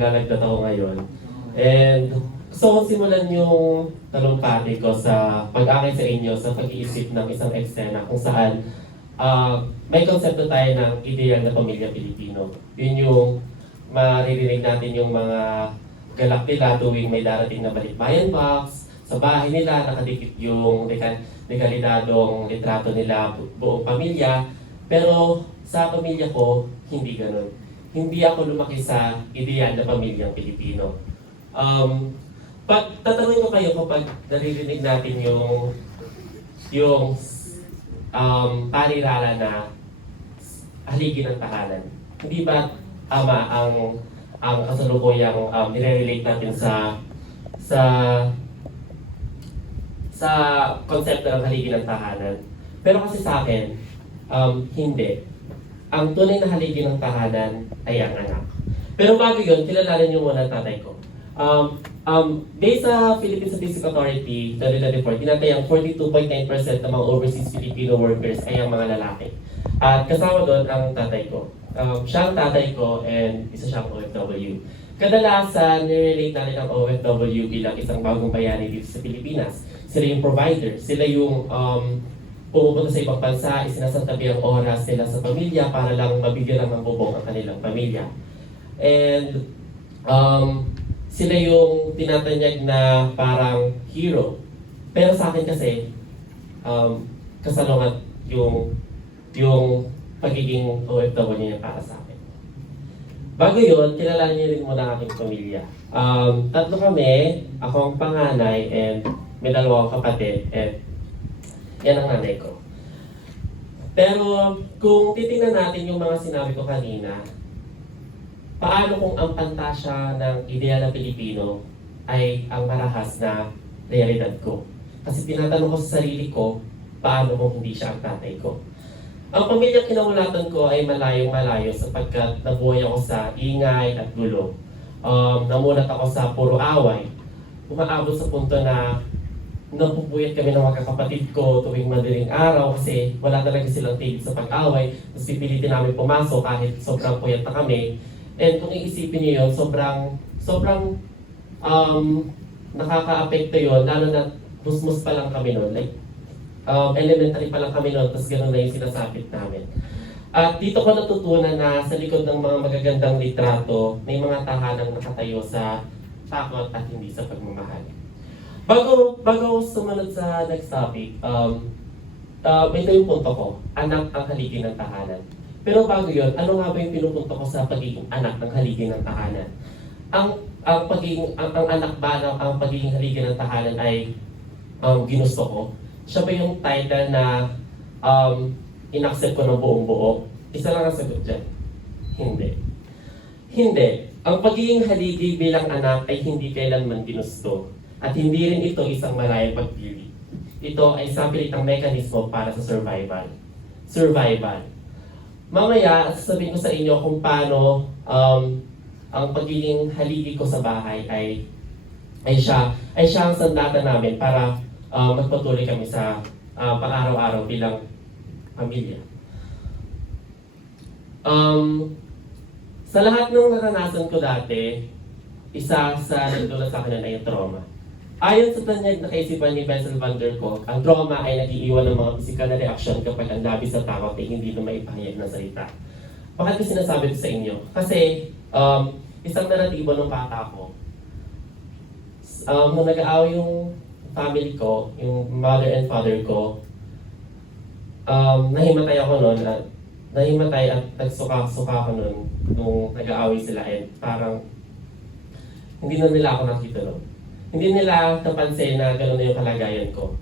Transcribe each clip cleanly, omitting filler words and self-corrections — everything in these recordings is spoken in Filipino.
Lalagdat ako ngayon. And gusto kong simulan yung talumpati ko sa pag-akay sa inyo sa pag-iisip ng isang eksena kung saan may konsepto tayo ng ideal na pamilya Pilipino. Yun yung maririnig natin yung mga galak nila tuwing may darating na balikbayan box. Sa bahay nila nakadikit yung dekalidadong litrato nila buong pamilya. Pero sa pamilya ko, hindi ganun. Hindi ako lumaki sa ideal na pamilyang Pilipino. Pag tatanungin ko kayo kapag naririnig natin yung panirala na haligi ng tahanan, hindi ba tama ang kasalukuyang nire-relate natin sa konsepto ng haligi ng tahanan? Pero kasi sa akin, hindi. Ang tunay na haligi ng tahanan ay ang anak. Pero bago yun, kilalanin niyo muna tatay ko. Based sa Philippine Statistics Authority, 2024, tinatayang 42.9% ng mga overseas Filipino workers ay ang mga lalaki. At kasama doon ang tatay ko. Siya ang tatay ko and isa siyang OFW. Kadalasan, nirelate natin ang OFW bilang isang bagong bayani dito sa Pilipinas. Sila yung provider, sila yung pumupunta sa ibang bansa, isinasantabi ang oras nila sa pamilya para lang mabigyan lang ng bubong ang kanilang pamilya. And sila yung tinatanyag na parang hero. Pero sa akin kasi, kasalungat yung pagiging OFW niya para sa akin. Bago yun, kilala niyo rin muna ang aking pamilya. Tatlo kami, ako ang panganay, and may dalawang kapatid, and yan ang nanay ko. Pero kung titingnan natin yung mga sinabi ko kanina, paano kung ang pantasya ng ideal na Pilipino ay ang marahas na realidad ko? Kasi tinatanong ko sa sarili ko, paano kung hindi siya ang tatay ko? Ang pamilyang kinamulatan ko ay malayong-malayo sapagkat nabuhay ako sa ingay at gulo. Namulat ako sa puro away. Umaabot sa punto na napupuyat kami ng mga kapatid ko tuwing madaling araw kasi wala talaga silang tigil sa pag-away. Tapos pipilitin namin pumasok kahit sobrang puyat na kami. And kung iisipin niyo yun, sobrang nakaka-apekto yun, lalo na musmus pa lang kami noon. Like, elementary pa lang kami noon, tapos gano'n na yung sinasapit namin. At dito ko natutunan na sa likod ng mga magagandang litrato, may mga tahanang nakatayo sa takot at hindi sa pagmamahal. Bago sumunod sa next topic, ito yung punto ko, anak ang haligi ng tahanan. Pero bago yun, ano nga ba yung pinupunto ko sa pagiging anak ng haligi ng tahanan? Ang anak ba ang pagiging haligi ng tahanan ay ginusto ko? Siya ba yung title na inaccept ko ng buong buo? Isa lang ang sagot dyan. Hindi. Hindi. Ang pagiging haligi bilang anak ay hindi kailanman ginusto. At hindi rin ito isang malayang pagpili. Ito ay sapilitang mekanismo para sa survival. Survival. Mamaya, sasabihin ko sa inyo kung paano ang pagiging haligi ko sa bahay ay siya ang sandata namin para magpatuloy kami sa pang-araw-araw bilang pamilya. Sa lahat ng naranasan ko dati, isa sa nagdulot sa akin ay yung trauma. Ayon sa tanyag na kaisipan ni Bessel van der Kolk, ang trauma ay nag-iiwan ng mga pisikal na reaksyon kapag ang labis sa takot ay hindi na maipahayag ng salita. Bakit ko sinasabi ito sa inyo? Kasi isang naratibo ng bata ko, nung nag-aaway yung family ko, yung mother and father ko, nahimatay ako noon at nagsuka-suka ako noon nung nag-aaway sila and parang hindi na nila ako nakita noon. Hindi nila napansin na gano'n na yung kalagayan ko.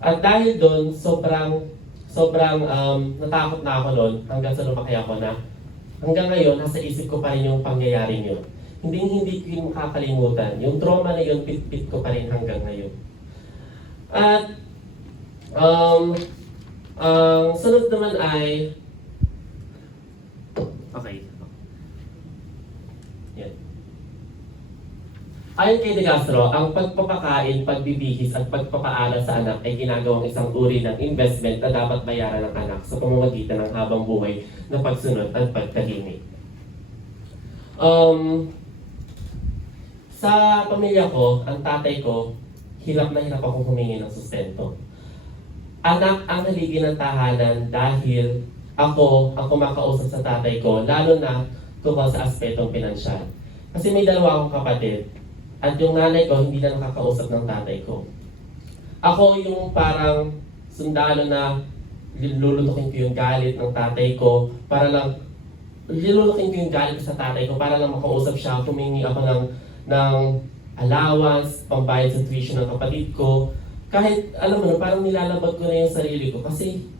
At dahil doon, sobrang natakot na ako noon hanggang sa lumaki ako na hanggang ngayon, nasa isip ko pa rin yung pangyayaring yun. Hindi ko yung makakalimutan. Yung trauma na yun, pit-pit ko pa rin hanggang ngayon. At ang sunod naman ay okay. Yan. Ayon kay De Castro, ang pagpapakain, pagbibihis at pagpapaaral sa anak ay ginagawang isang uri ng investment na dapat bayaran ng anak sa pamamagitan ng habang buhay na pagsunod at pagtahimik. Sa pamilya ko, ang tatay ko, hirap na hirap akong humingi ng sustento. Anak ang haligi ng tahanan dahil ako ang kumakausap sa tatay ko, lalo na tungkol sa aspetong pinansyal. Kasi may dalawa akong kapatid, at yung nanay ko hindi na nakakausap ng tatay ko. Ako yung parang sundalo na lulutukin ko yung galit ng tatay ko para lang lulutukin ko yung galit sa tatay ko para lang makausap siya, humingi ako ng allowance, pambayad sa tuition ng kapatid ko. Kahit, alam mo na, parang nilalabag ko na yung sarili ko kasi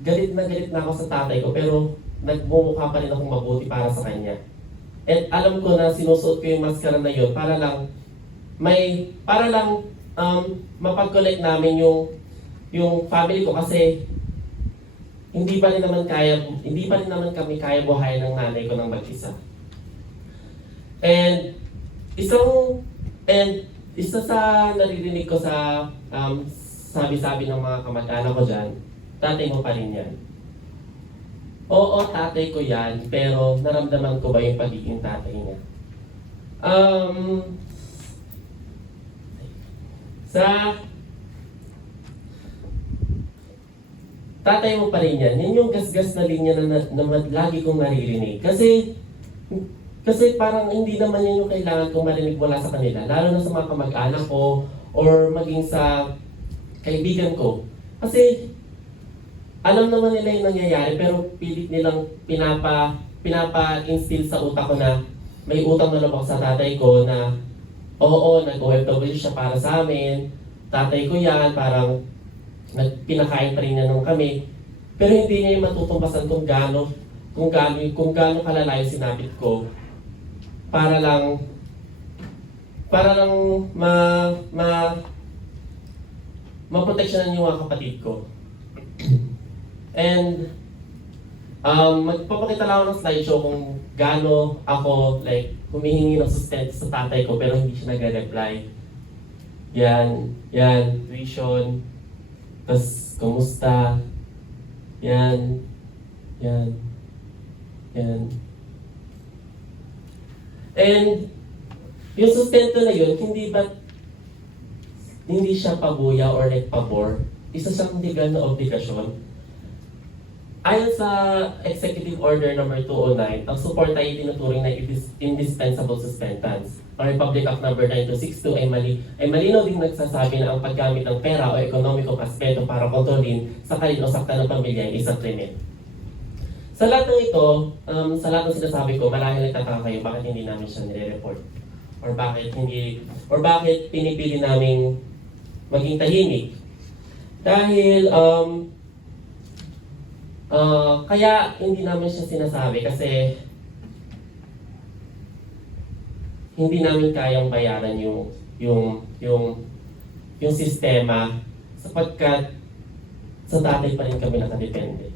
galit na ako sa tatay ko pero nagmumukha pa rin akong mabuti para sa kanya. At alam ko na sinusuot ko yung maskara na yun para lang mapag-collect namin yung family ko kasi hindi pa rin naman kami kaya buhayin ng nanay ko ng mag-isa. And isa sa naririnig ko sa sabi-sabi ng mga kamag-anak ko dyan, tatay mo pa rin yan. Oo, tatay ko yan, pero naramdaman ko ba yung pagiging tatay niya? Sa tatay mo pa rin yan, yan yung gasgas na linya na lagi kong naririnig. Kasi parang hindi naman yan yung kailangan kong marinig mula sa kanila, lalo na sa mga kamag-anak ko or maging sa kaibigan ko. Kasi alam naman nila yung nangyayari pero pilit nilang pinapa-instill sa utak ko na may utang na loob sa tatay ko na oo, nag-OFW siya para sa amin, tatay ko yan, parang pinakain pa rin niya nung kami. Pero hindi niya yung matutumbasan kung gaano kalala yung sinapit ko para lang maproteksyonan yung mga kapatid ko. And magpapakita lang ako ng slideshow kung gaano ako humihingi ng sustento sa tatay ko pero hindi siya nagre-reply. Yan, tuition, tas kumusta, yan. And yung sustento na yun, hindi siya pabuya or pabor. Isa siyang legal na obligasyon. Ayon sa Executive Order number 209, ang suporta ay tinuturing na indispensable sustenance. Ang Republic Act number 9262 ay malinaw din nagsasabi na ang paggamit ng pera o ekonomikong aspeto para kontrolin sa kalinusaktan ng pamilya ay isang krimen. Sa lahat ng ito, sa lahat ng sinasabi ko, marahil nagtataka kayo bakit hindi namin siya nire-report. Or bakit pinipili naming maging tahimik. Dahil, kaya hindi namin siya sinasabi kasi hindi namin kayang bayaran yung sistema sapagkat sa tatay pa rin kami nakadepende.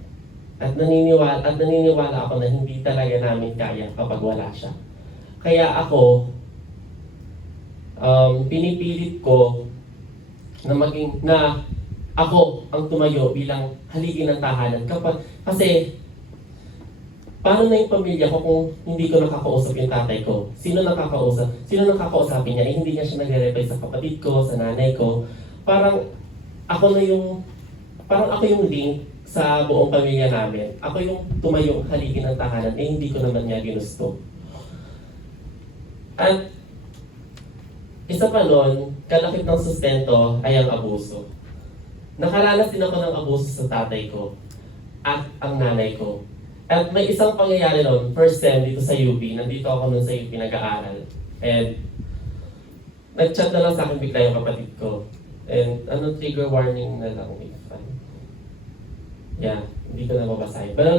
At naniniwala ako na hindi talaga namin kaya kapag wala siya. Kaya ako, pinipilit ko na ako ang tumayo bilang haligi ng tahanan. Kasi, paano na yung pamilya ko kung hindi ko nakakausap yung tatay ko? Sino nakakausap? Sino nakakausapin niya? Hindi niya siya nagre-reply sa kapatid ko, sa nanay ko. Parang ako yung link sa buong pamilya namin. Ako yung tumayo haligi ng tahanan, hindi ko naman niya ginusto. At isa pa nun, kalakip ng sustento ay ang abuso. Nakaranas din ako ng abuso sa tatay ko at ang nanay ko. At may isang pangyayari noon, first sem dito sa UP, nandito ako noon sa UP nag-aaral. And nag-chat na lang sa akin bigla yung kapatid ko. And trigger warning na lang. Yeah, hindi ko na mabasahin. Pero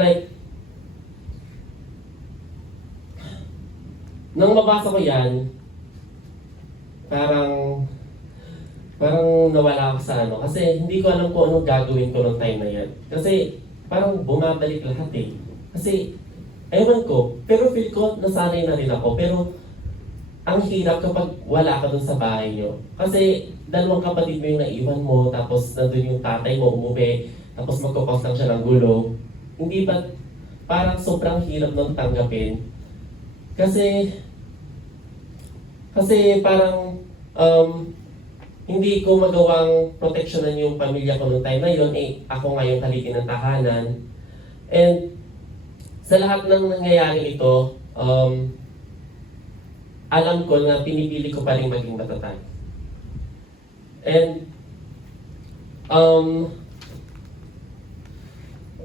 nang mabasa ko yan, parang nawala ako sa kasi hindi ko alam kung anong gagawin ko ng time na yan. Kasi parang bumabalik lahat eh. Kasi, ewan ko, pero feel ko nasanay na rin ako. Pero ang hirap kapag wala ka dun sa bahay nyo. Kasi dalawang kapatid mo yung naiwan mo, tapos nandun yung tatay mo umuwi, tapos magkukos lang siya ng gulo. Hindi ba, parang sobrang hirap nung tanggapin. Kasi Kasi parang hindi ko magawang proteksyonan yung pamilya ko noong time na yun, ako nga yung haligi ng tahanan. And sa lahat ng nangyayari ito, alam ko na pinipili ko pa rin maging matatag. And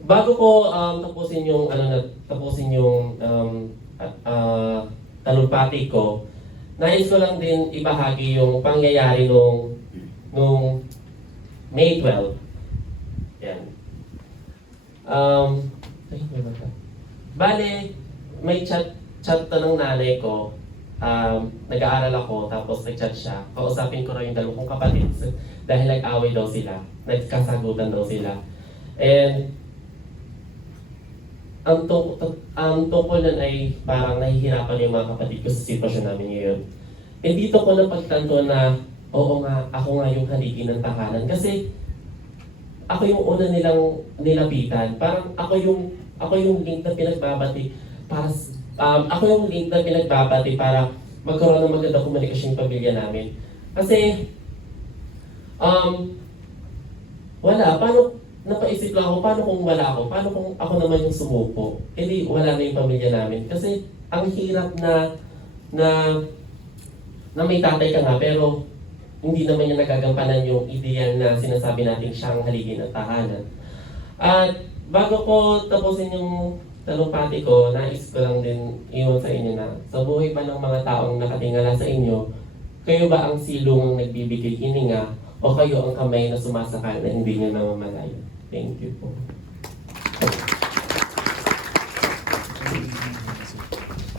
bago ko tapusin yung talumpati ko, nais ko lang din ibahagi yung pangyayari nung May 12. Yan. Bale, may chat to ng nanay ko. Nag-aaral ako, tapos nag-chat siya. Kausapin ko na yung dalawang kong kapatid dahil nag-away daw sila. Nagkasagutan daw sila. And ang tungkol nun ay parang nahihirapan yung mga kapatid ko sa sitwasyon namin ngayon. And dito ko napagtanto na, oo nga, ako nga yung haligi ng tahanan. Kasi ako yung una nilang nilapitan. Parang ako yung link na pinagbabati para magkaroon ng magandang komunikasyon yung pamilya namin. Kasi napaisip lang ako, paano kung wala ako? Paano kung ako naman yung sumuko? Hindi, wala na yung pamilya namin. Kasi ang hirap na may tatay ka nga, pero hindi naman niya nagagampanan yung ideal na sinasabi natin siyang haligi ng tahanan. At bago ko tapusin yung talumpati ko, nais ko lang din iwan sa inyo na sa buhay pa ng mga taong nakatingala sa inyo, kayo ba ang silong nagbibigay hininga o kayo ang kamay na sumasakal na hindi niya namamalayan? Thank you po.